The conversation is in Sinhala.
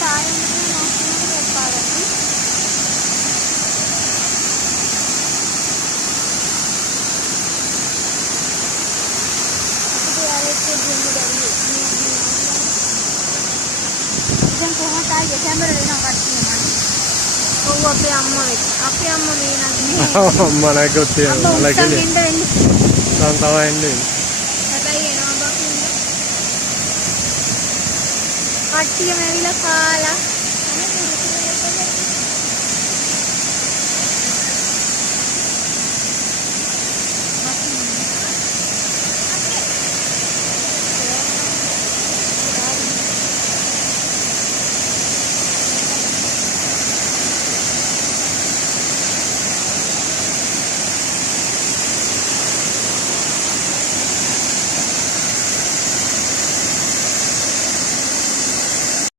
సాయం చెప్పాలండి. කොහොමද ආයේ කැමරා දෙනවා කට්ටිය මම. ඔව් අපේ අම්ම මේ නන්නේ. අම්මා නැගොත් තියනවා. ලකලේ. තව එන්නේ. හැබැයි එනවා බා. කට්ටිය මේවිලා කාලා